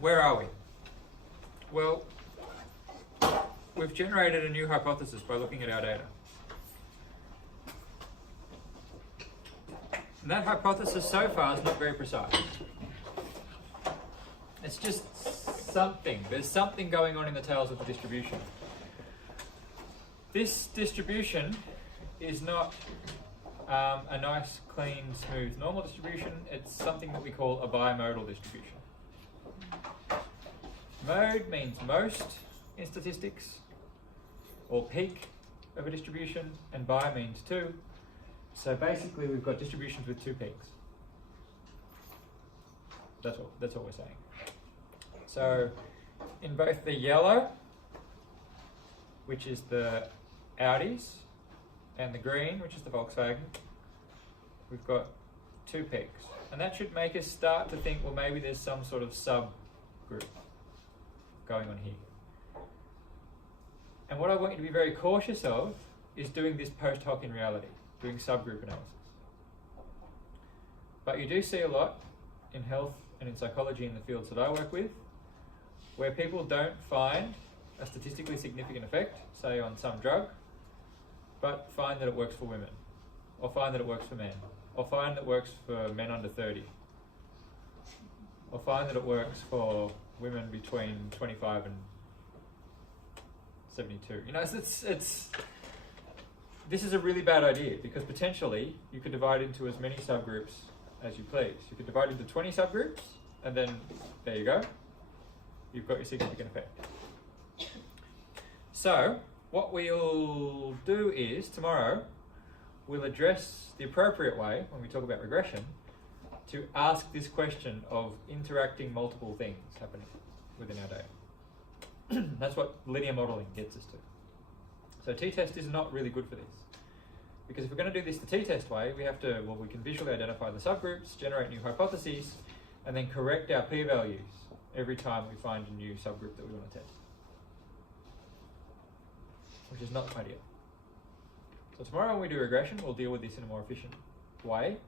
where are we? Well, we've generated a new hypothesis by looking at our data. And that hypothesis so far is not very precise. It's just something. There's something going on in the tails of the distribution. This distribution is not a nice, clean, smooth, normal distribution. It's something that we call a bimodal distribution. Mode means most in statistics, or peak of a distribution, and bi means two. So basically we've got distributions with two peaks. That's all we're saying. So in both the yellow, which is the Audis, and the green, which is the Volkswagen, we've got two peaks. And that should make us start to think, well, maybe there's some sort of subgroup going on here. And what I want you to be very cautious of is doing this post hoc in reality, doing subgroup analysis. But you do see a lot in health and in psychology in the fields that I work with, where people don't find a statistically significant effect, say on some drug, but find that it works for women, or find that it works for men, or find that it works for men under 30, or find that it works for women between 25 and 72. You know, this is a really bad idea, because potentially you could divide into as many subgroups as you please. You could divide into 20 subgroups, and then there you go. You've got your significant effect. So what we'll do is tomorrow we'll address the appropriate way when we talk about regression to ask this question of interacting multiple things happening within our data. That's what linear modeling gets us to. So t-test is not really good for this, because if we're going to do this the t-test way, we have to, well, we can visually identify the subgroups, generate new hypotheses, and then correct our p-values every time we find a new subgroup that we want to test, which is not ideal. So tomorrow when we do regression, we'll deal with this in a more efficient way.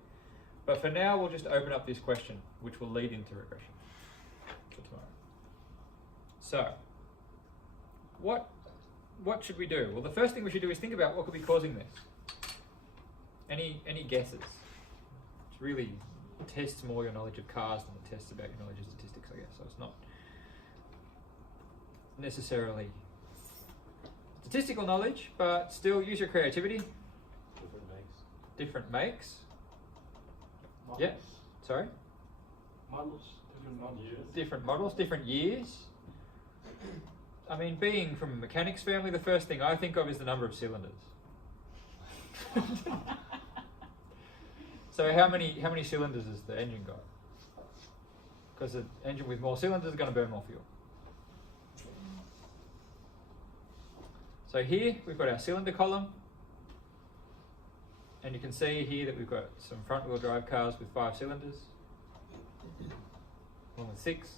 But for now, we'll just open up this question, which will lead into regression for tomorrow. So, what should we do? Well, the first thing we should do is think about what could be causing this. Any guesses? It really tests more your knowledge of cars than it tests about your knowledge of statistics, I guess. So it's not necessarily statistical knowledge, but still use your creativity. Different makes. Models. Yeah. Sorry? Models. Different models. Different models, different years. I mean, being from a mechanics family, the first thing I think of is the number of cylinders. So how many cylinders has the engine got? Because an engine with more cylinders is going to burn more fuel. So here we've got our cylinder column, and you can see here that we've got some front wheel drive cars with 5 cylinders, one with 6,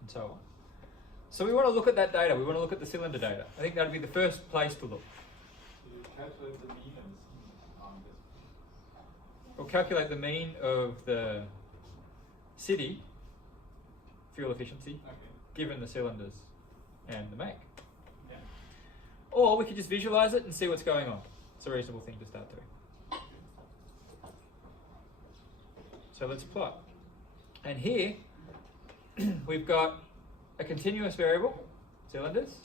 and so on. So we want to look at that data, we want to look at the cylinder data. I think that would be the first place to look. You calculate the mean on this. We'll calculate the mean of the city fuel efficiency, given the cylinders and the make. Yeah. Or we could just visualize it and see what's going on. It's a reasonable thing to start doing. So let's plot. And here we've got a continuous variable, cylinders,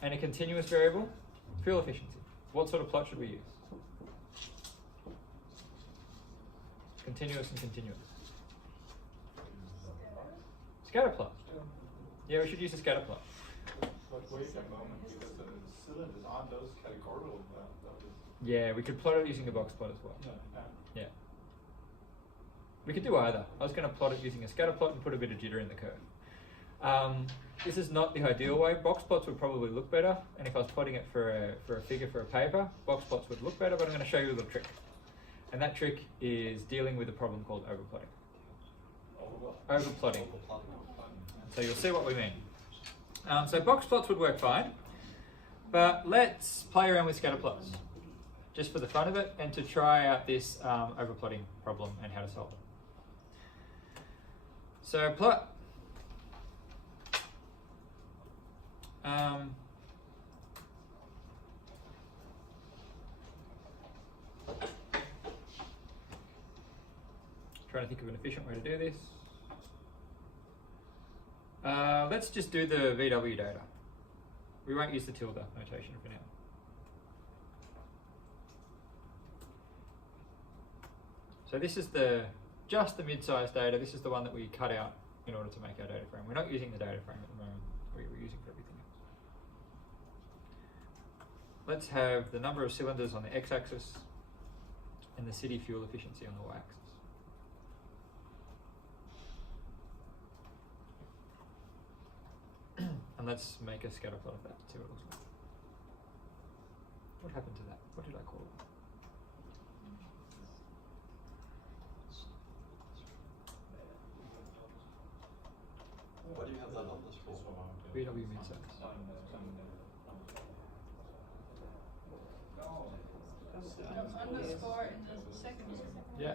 and a continuous variable, fuel efficiency. What sort of plot should we use? Continuous and continuous. Scatter plot. Yeah, we should use a scatter plot. But wait a moment, because the cylinders aren't those categorical values. Yeah, we could plot it using a box plot as well. Yeah. Yeah. We could do either. I was going to plot it using a scatter plot and put a bit of jitter in the curve. This is not the ideal way. Box plots would probably look better, and if I was plotting it for a figure for a paper, box plots would look better, but I'm going to show you a little trick. And that trick is dealing with a problem called overplotting. Overplotting. So you'll see what we mean. So box plots would work fine, but let's play around with scatter plots, just for the fun of it, and to try out this overplotting problem and how to solve it. So plot. Trying to think of an efficient way to do this. Let's just do the VW data. We won't use the tilde notation for now. So this is just the mid-size data. This is the one that we cut out in order to make our data frame. We're not using the data frame at the moment. We're using for everything else. Let's have the number of cylinders on the x-axis and the city fuel efficiency on the y-axis. And let's make a scatter plot of that, see what it looks like. What happened to that? What did I call it? Why do you have that on this for? VW mid-size. Underscore in the second. Yeah.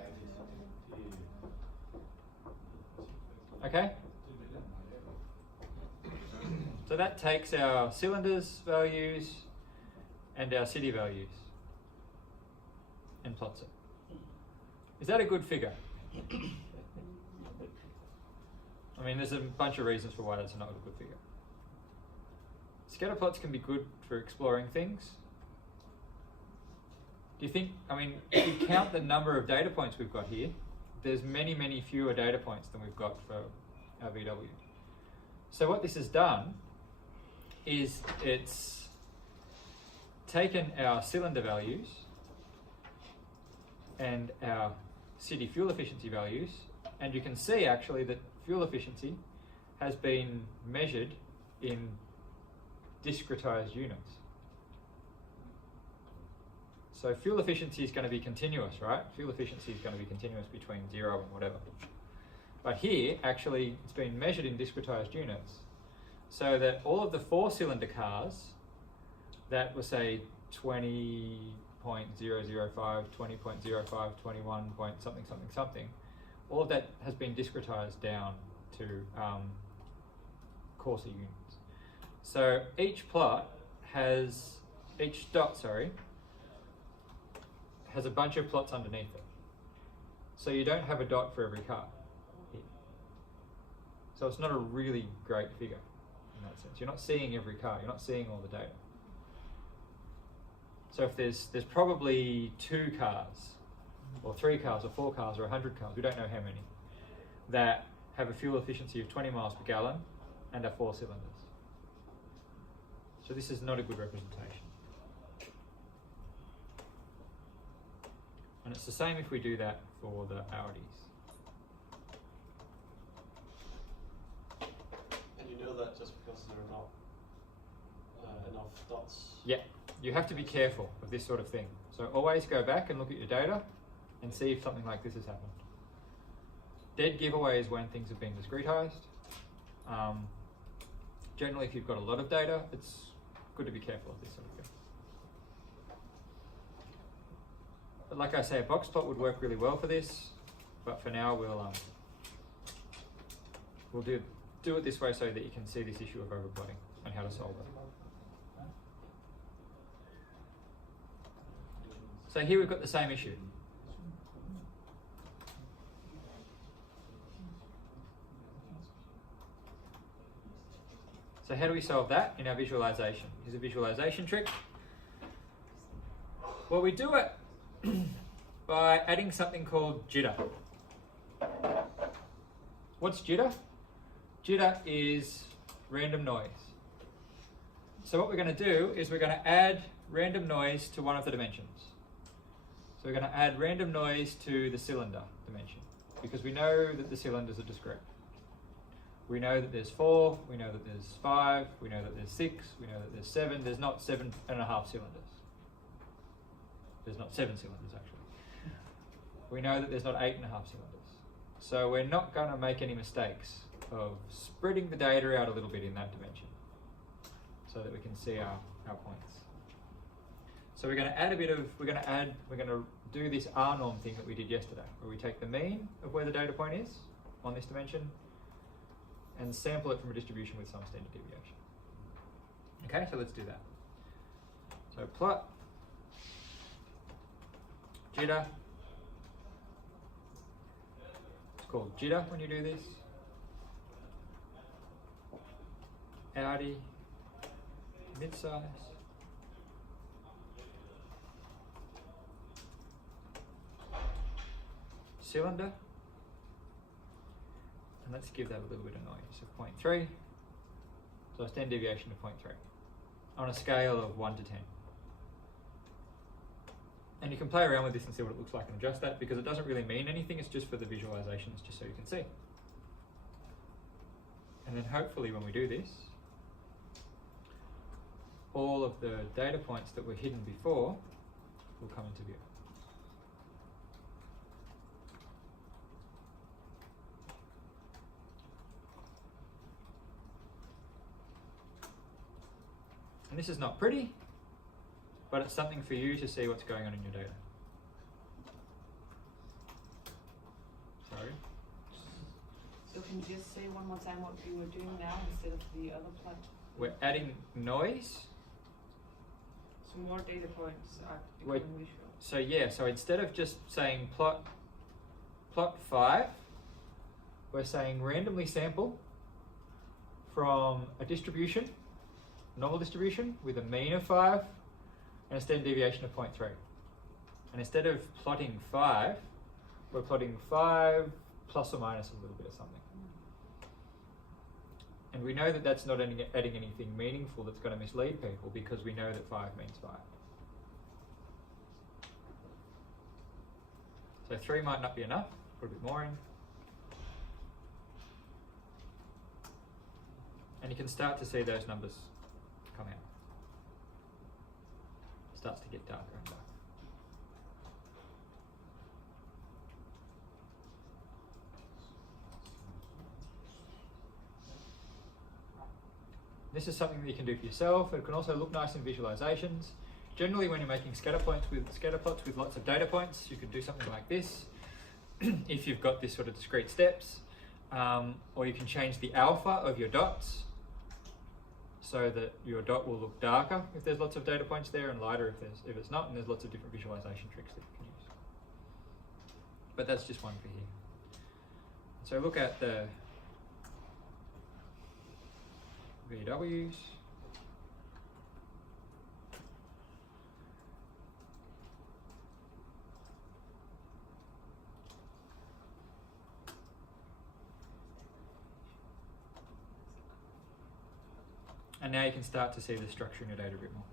Okay. So that takes our cylinders values and our city values and plots it. Is that a good figure? I mean, there's a bunch of reasons for why that's not a good figure. Scatter plots can be good for exploring things. Do you think, I mean, if you count the number of data points we've got here, there's many, many fewer data points than we've got for our VW. So what this has done is it's taken our cylinder values and our city fuel efficiency values, and you can see actually that fuel efficiency has been measured in discretized units. So fuel efficiency is going to be continuous, right? Fuel efficiency is going to be continuous between 0 and whatever. But here, actually, it's been measured in discretized units, so that all of the 4-cylinder cars that were, say, 20.005, 20.05, 21 point something, something, something, all of that has been discretized down to coarser units. So each dot, has a bunch of plots underneath it. So you don't have a dot for every car here. So it's not a really great figure in that sense. You're not seeing every car, you're not seeing all the data. So if there's probably 2 cars, or 3 cars, or 4 cars, or 100 cars, we don't know how many, that have a fuel efficiency of 20 miles per gallon and are 4 cylinders. So this is not a good representation. And it's the same if we do that for the Audis. And you know that just because there are not enough dots? Yeah, you have to be careful of this sort of thing. So always go back and look at your data and see if something like this has happened. Dead giveaway is when things have been discretized. Generally, if you've got a lot of data, it's good to be careful of this sort of thing. But like I say, a box plot would work really well for this, but for now we'll do it this way so that you can see this issue of overplotting and how to solve it. So here we've got the same issue. So how do we solve that in our visualization? Here's a visualization trick. Well, we do it by adding something called jitter. What's jitter? Jitter is random noise. So what we're going to do is we're going to add random noise to one of the dimensions. So we're going to add random noise to the cylinder dimension, because we know that the cylinders are discrete. We know that there's 4, we know that there's 5, we know that there's 6, we know that there's 7. There's not 7.5 cylinders. There's not 7 cylinders actually. We know that there's not 8.5 cylinders. So we're not going to make any mistakes of spreading the data out a little bit in that dimension so that we can see our points. So we're going to add we're going to do this R norm thing that we did yesterday, where we take the mean of where the data point is on this dimension and sample it from a distribution with some standard deviation. Okay, so let's do that. So plot jitter. It's called jitter when you do this. Audi mid-size. Cylinder. And let's give that a little bit of noise. So 0.3. So a standard deviation of 0.3 on a scale of 1 to 10. And you can play around with this and see what it looks like and adjust that, because it doesn't really mean anything, it's just for the visualizations, just so you can see. And then hopefully when we do this, all of the data points that were hidden before will come into view. And this is not pretty, but it's something for you to see what's going on in your data. Sorry? So can you just say one more time what you were doing now instead of the other plot? We're adding noise. So more data points are Wait. becoming visual. So yeah, so instead of just saying plot 5, we're saying randomly sample from a distribution, normal distribution with a mean of 5 and a standard deviation of 0.3. And instead of plotting 5, we're plotting 5 plus or minus a little bit of something. And we know that that's not adding anything meaningful that's going to mislead people, because we know that 5 means 5. So 3 might not be enough, put a bit more in. And you can start to see those numbers come out. It starts to get darker and darker. This is something that you can do for yourself. It can also look nice in visualizations. Generally, when you're making scatter plots with lots of data points, you could do something like this. If you've got this sort of discrete steps, or you can change the alpha of your dots so that your dot will look darker if there's lots of data points there, and lighter if it's not, and there's lots of different visualization tricks that you can use. But that's just one for here. So look at the VWs. And now you can start to see the structure in your data a bit more.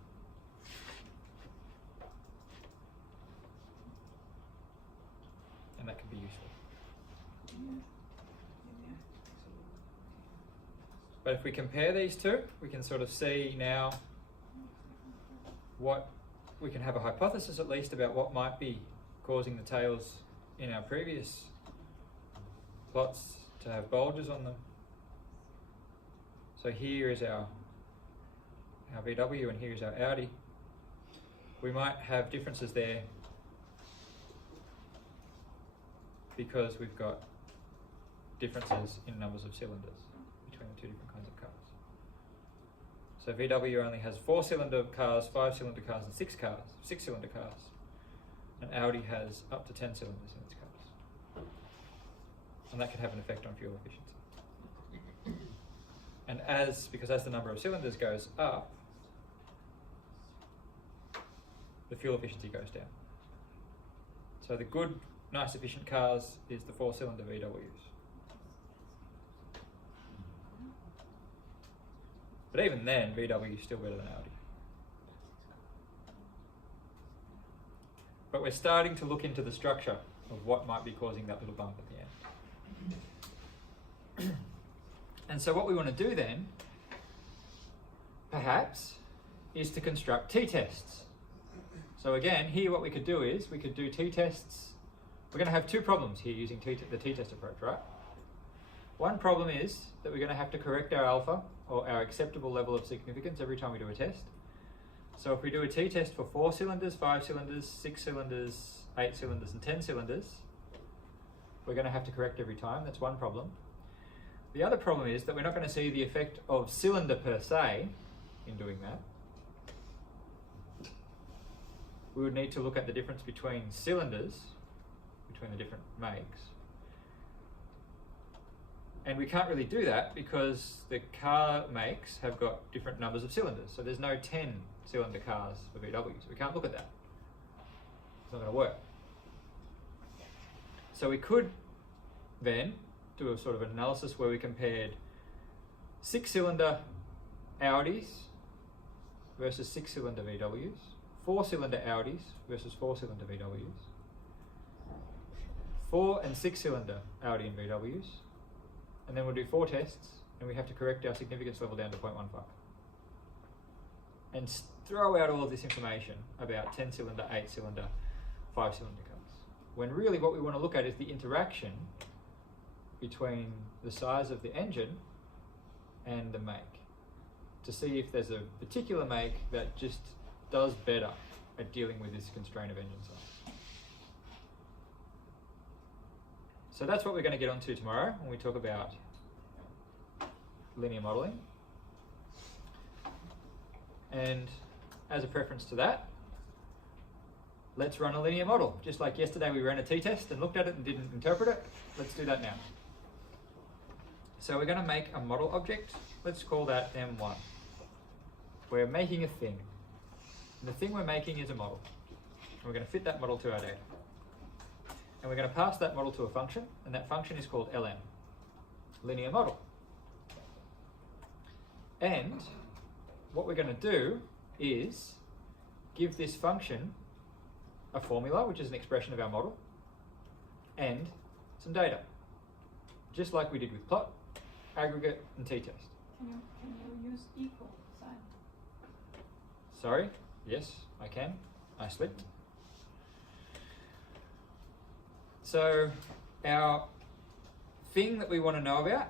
And that can be useful. But if we compare these two, we can sort of see now what we can have a hypothesis at least about what might be causing the tails in our previous plots to have bulges on them. So here is our VW and here is our Audi. We might have differences there because we've got differences in numbers of cylinders between the two different kinds of cars. So VW only has 4-cylinder cars, 5-cylinder cars, and 6-cylinder cars. And Audi has up to 10 cylinders in its cars. And that can have an effect on fuel efficiency. And because as the number of cylinders goes up, the fuel efficiency goes down. So the good, nice, efficient cars is the 4-cylinder VWs. But even then, VW is still better than Audi. But we're starting to look into the structure of what might be causing that little bump at the end. And so what we want to do then, perhaps, is to construct t-tests. So again, here what we could do is, we could do t-tests. We're going to have two problems here using the t-test approach, right? One problem is that we're going to have to correct our alpha, or our acceptable level of significance, every time we do a test. So if we do a t-test for 4 cylinders, 5 cylinders, 6 cylinders, 8 cylinders, and 10 cylinders, we're going to have to correct every time. That's one problem. The other problem is that we're not going to see the effect of cylinder per se in doing that. We would need to look at the difference between cylinders, between the different makes. And we can't really do that because the car makes have got different numbers of cylinders. So there's no 10 cylinder cars for VW, so we can't look at that. It's not going to work. So we could then do a sort of analysis where we compared 6-cylinder Audis versus 6-cylinder VWs, 4-cylinder Audis versus 4-cylinder VWs, 4 and 6-cylinder Audi and VWs, and then we'll do 4 tests, and we have to correct our significance level down to 0.15. And throw out all of this information about 10-cylinder, 8-cylinder, 5-cylinder cars. When really what we want to look at is the interaction between the size of the engine and the make, to see if there's a particular make that just does better at dealing with this constraint of engine size. So that's what we're going to get onto tomorrow when we talk about linear modelling. And as a preference to that, let's run a linear model. Just like yesterday we ran a t-test and looked at it and didn't interpret it, let's do that now. So we're going to make a model object. Let's call that M1. We're making a thing. And the thing we're making is a model. And we're going to fit that model to our data. And we're going to pass that model to a function, and that function is called LM, linear model. And what we're going to do is give this function a formula, which is an expression of our model, and some data, just like we did with plot, aggregate, and t-test. Can you use equal sign? Sorry? Yes, I can. I slipped. So our thing that we want to know about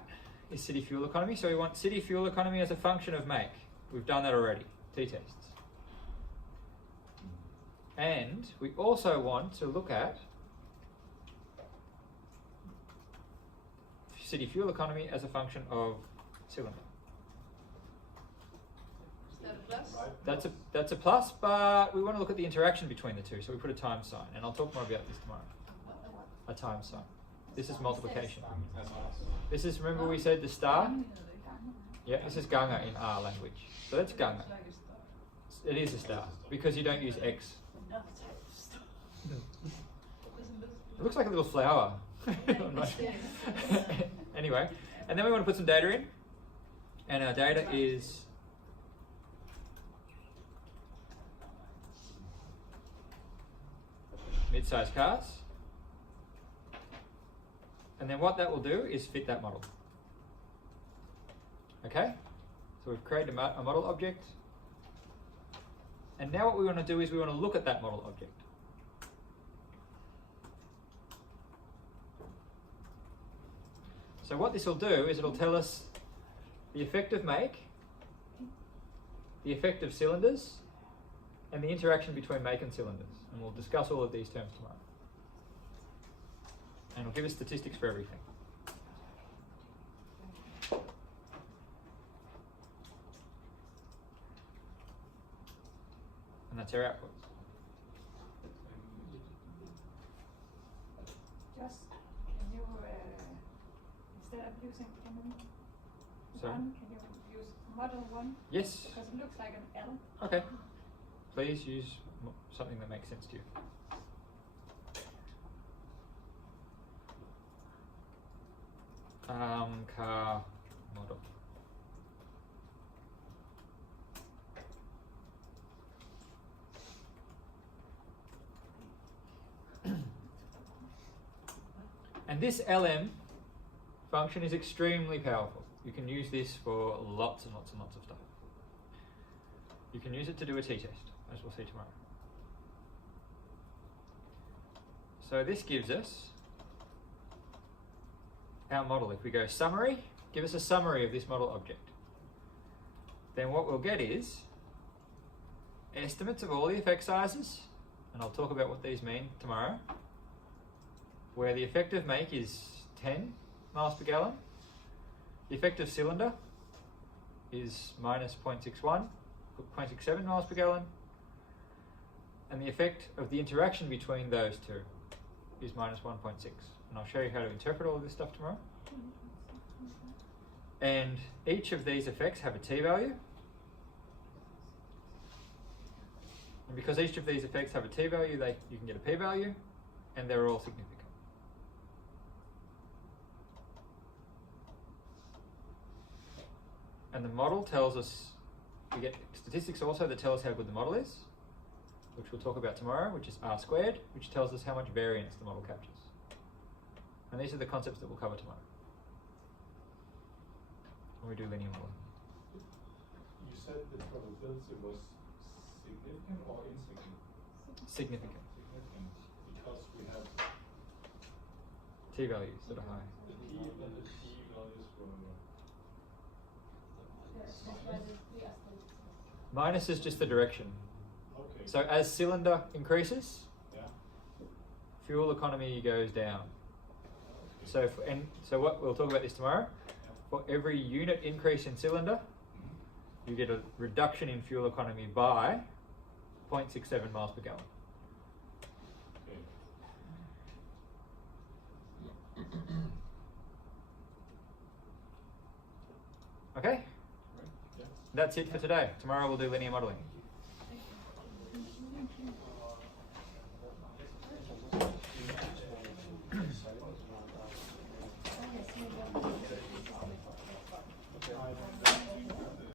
is city fuel economy. So we want city fuel economy as a function of make. We've done that already, t-tests. And we also want to look at city fuel economy as a function of cylinder. Is that a plus? That's a plus, but we want to look at the interaction between the two, so we put a times sign, and I'll talk more about this tomorrow. A times sign. This is multiplication. This is, remember we said the star? Yeah, this is ganga in R language. So that's ganga. It is a star, because you don't use X. It looks like a little flower. Anyway, and then we want to put some data in, and our data is mid-sized cars, and then what that will do is fit that model. Okay, so we've created a model object, and now what we want to do is we want to look at that model object. So what this will do is it'll tell us the effect of make, the effect of cylinders, and the interaction between make and cylinders. And we'll discuss all of these terms tomorrow. And it'll give us statistics for everything. And that's our outputs. Just, can you, instead of using Sorry? M1, can you use model 1? Yes. Because it looks like an L. Okay. Please use something that makes sense to you. Car model. And this LM function is extremely powerful. You can use this for lots and lots and lots of stuff. You can use it to do a t-test, as we'll see tomorrow. So this gives us our model. If we go summary, give us a summary of this model object. Then what we'll get is estimates of all the effect sizes, and I'll talk about what these mean tomorrow, where the effective make is 10 miles per gallon, effective cylinder is minus 0.61, 0.67 miles per gallon, and the effect of the interaction between those two is minus 1.6. And I'll show you how to interpret all of this stuff tomorrow. And each of these effects have a t-value. And because each of these effects have a t-value, you can get a p-value, and they're all significant. And the model tells us, we get statistics also that tell us how good the model is, which we'll talk about tomorrow, which is r squared, which tells us how much variance the model captures. And these are the concepts that we'll cover tomorrow when we do linear modeling. You said the probability was significant or insignificant? Significant. Significant, because we have T-values that are high. the p and the t values were Minus is just the direction. okay. So as cylinder increases, Yeah. fuel economy goes down. Okay. So what we'll talk about this tomorrow. For every unit increase in cylinder, you get a reduction in fuel economy by 0.67 miles per gallon. Okay. Okay? Right. Yeah. That's it for today. Tomorrow we'll do linear modeling. Thank you.